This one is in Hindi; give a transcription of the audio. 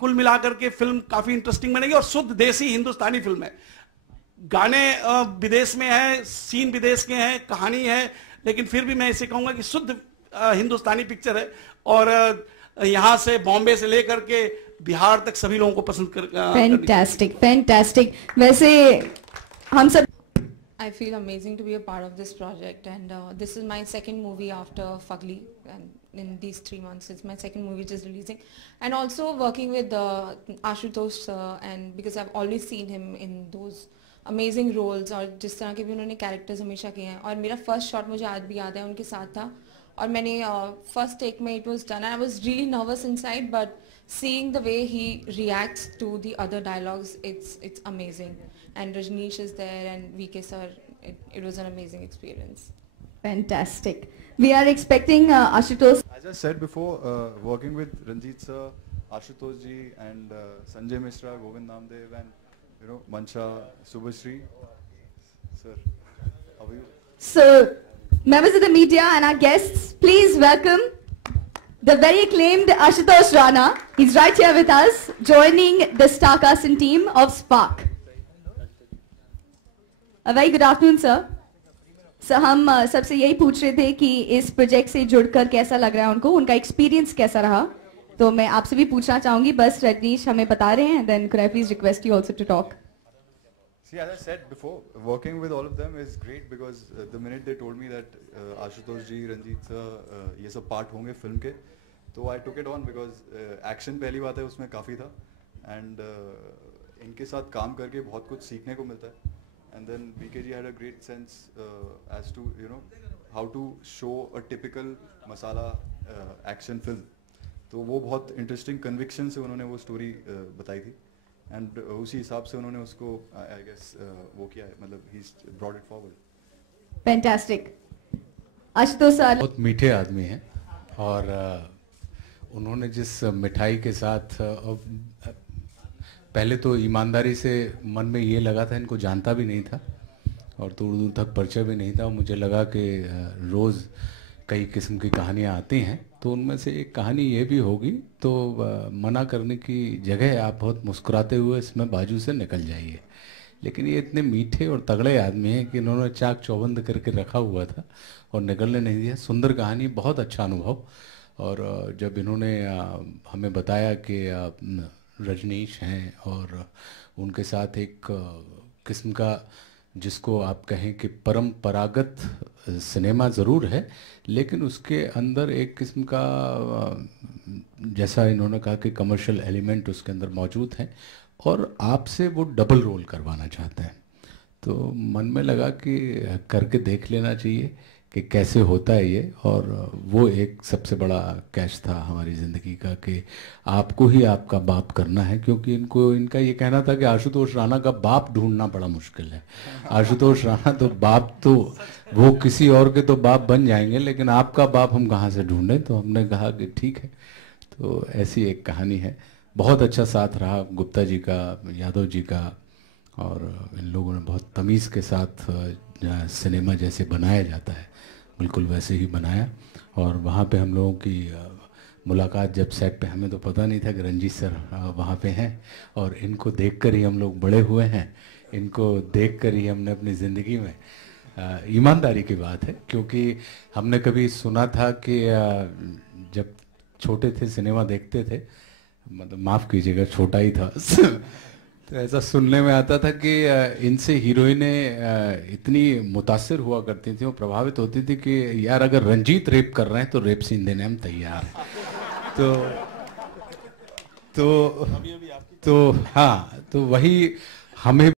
कुल मिलाकर के फिल्म काफी इंटरेस्टिंग बनेगी और शुद्ध देसी हिंदुस्तानी फिल्म है। गाने विदेश में है, सीन विदेश के हैं, कहानी है, लेकिन फिर भी मैं इसे कहूंगा कि शुद्ध हिंदुस्तानी पिक्चर है और यहां से बॉम्बे से लेकर के बिहार तक सभी लोगों को पसंद कर। Fantastic fantastic. वैसे हम सब I feel amazing to be a part of this project, and this is my second movie after Fugly, and in these 3 months it's my second movie which is releasing, and also working with Ashutosh and because I've always seen him in those amazing roles और जिस तरह के भी उन्होंने characters हमेशा किए हैं, और मेरा first shot मुझे आज भी याद है उनके साथ था और मैंने first take में it was done and I was really nervous inside, but seeing the way he reacts to the other dialogues, it's amazing. And Rajneesh is there and VK sir, it was an amazing experience. Fantastic. We are expecting Ashutosh. As I said before, working with Ranjit sir, Ashutosh ji and Sanjay Mishra, Govind Namdev and Mansha, Subhashri. Sir, how are you? So, members of the media and our guests, please welcome the very acclaimed Ashutosh Rana. He's right here with us, joining the Star Casting team of Spark. A very good afternoon, sir. Sir हम सबसे यही पूछ रहे थे कि इस प्रोजेक्ट से जुड़कर कैसा लग रहा है उनको, उनका एक्सपीरियंस कैसा रहा, तो मैं आपसे भी पूछना चाहूंगी, बस रजनीश हमें बता रहे हैं, then could I please request you also to talk? See, as I said before, working with all of them is great because the minute they told me that Ashutosh ji, Ranjit sir, ये सब पार्ट होंगे फिल्म के, तो I took it on because action पहली बात है उसमें काफ़ी था and इनके साथ काम करके बहुत कुछ सीखने को मिलता है and then VK ji had a great sense as to how to show a typical masala action film, तो वो बहुत interesting conviction से उन्होंने वो story बताई थी and उसी हिसाब से उन्होंने उसको I guess वो किया है, मतलब he's brought it forward. Fantastic. Ashutosh sir बहुत मीठे आदमी हैं और उन्होंने जिस मिठाई के साथ पहले तो ईमानदारी से मन में ये लगा था, इनको जानता भी नहीं था और दूर दूर तक परिचय भी नहीं था, और मुझे लगा कि रोज़ कई किस्म की कहानियाँ आती हैं, तो उनमें से एक कहानी ये भी होगी, तो मना करने की जगह आप बहुत मुस्कुराते हुए इसमें बाजू से निकल जाइए। लेकिन ये इतने मीठे और तगड़े आदमी हैं कि इन्होंने चाक चौबंद करके रखा हुआ था और निकलने नहीं दिया। सुंदर कहानी, बहुत अच्छा अनुभव। और जब इन्होंने हमें बताया कि रजनीश हैं और उनके साथ एक किस्म का, जिसको आप कहें कि परंपरागत सिनेमा ज़रूर है, लेकिन उसके अंदर एक किस्म का, जैसा इन्होंने कहा कि कमर्शियल एलिमेंट उसके अंदर मौजूद हैं और आपसे वो डबल रोल करवाना चाहते हैं, तो मन में लगा कि करके देख लेना चाहिए कि कैसे होता है ये। और वो एक सबसे बड़ा कैच था हमारी ज़िंदगी का कि आपको ही आपका बाप करना है, क्योंकि इनका ये कहना था कि आशुतोष राणा का बाप ढूंढना बड़ा मुश्किल है। आशुतोष राणा तो बाप, तो वो किसी और के तो बाप बन जाएंगे, लेकिन आपका बाप हम कहाँ से ढूंढें, तो हमने कहा कि ठीक है। तो ऐसी एक कहानी है। बहुत अच्छा साथ रहा गुप्ता जी का, यादव जी का, और इन लोगों ने बहुत तमीज़ के साथ सिनेमा जैसे बनाया जाता है बिल्कुल वैसे ही बनाया। और वहाँ पे हम लोगों की मुलाकात जब सेट पे, हमें तो पता नहीं था कि रंजीत सर वहाँ पे हैं, और इनको देखकर ही हम लोग बड़े हुए हैं, इनको देखकर ही हमने अपनी ज़िंदगी में, ईमानदारी की बात है, क्योंकि हमने कभी सुना था कि जब छोटे थे सिनेमा देखते थे, मतलब माफ़ कीजिएगा छोटा ही था तो ऐसा सुनने में आता था कि इनसे हीरोइनें इतनी मुतासिर हुआ करती थी और प्रभावित होती थी कि यार अगर रंजीत रेप कर रहे हैं तो रेप सीन देने हम तैयार हैं। तो हाँ, तो वही हमें